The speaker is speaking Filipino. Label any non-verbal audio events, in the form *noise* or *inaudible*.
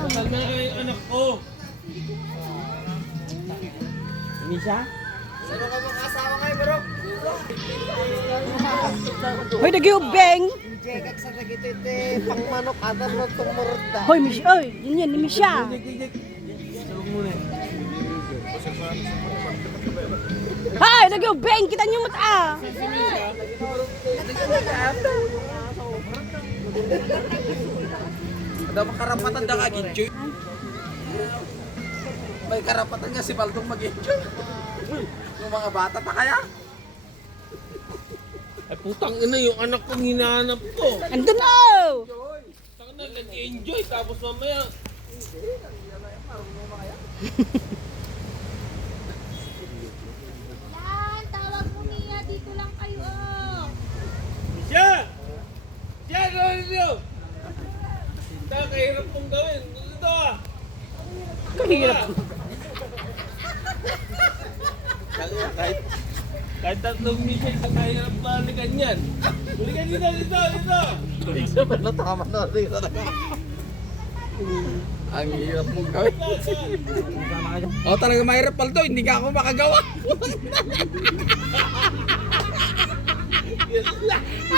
Kasal na kayo yung anak ko. Hindi siya? Hoy, nagyubeng! Jekak sa nagitite, pang manok atas mo tumurda. Hoy, Mish, oy, yun Misha. Salog muna. Hay, nagyubeng! Kita niyo mata! Ada karapatan dah kagin cuy. May karapatan nga si Baldong mag-enjoy. Yung mga bata pa kaya? Ay putang ina yung anak kong hinahanap ko. Andun na! Putang ina, nag-enjoy tapos mamaya. Yan, tawag mo Mia, dito lang kayo oh. Siya! Niyo! Nakahirap kong gawin. Ito ah! Kahirap. Kahit, kahit tatlong mission sa kahirap balikan yan. Balikan dito, dito, dito! Isa ba na tama na rin talaga? Ang hirap mong gawin. O talaga mahirap pala to, hindi ka ako makagawa. *laughs*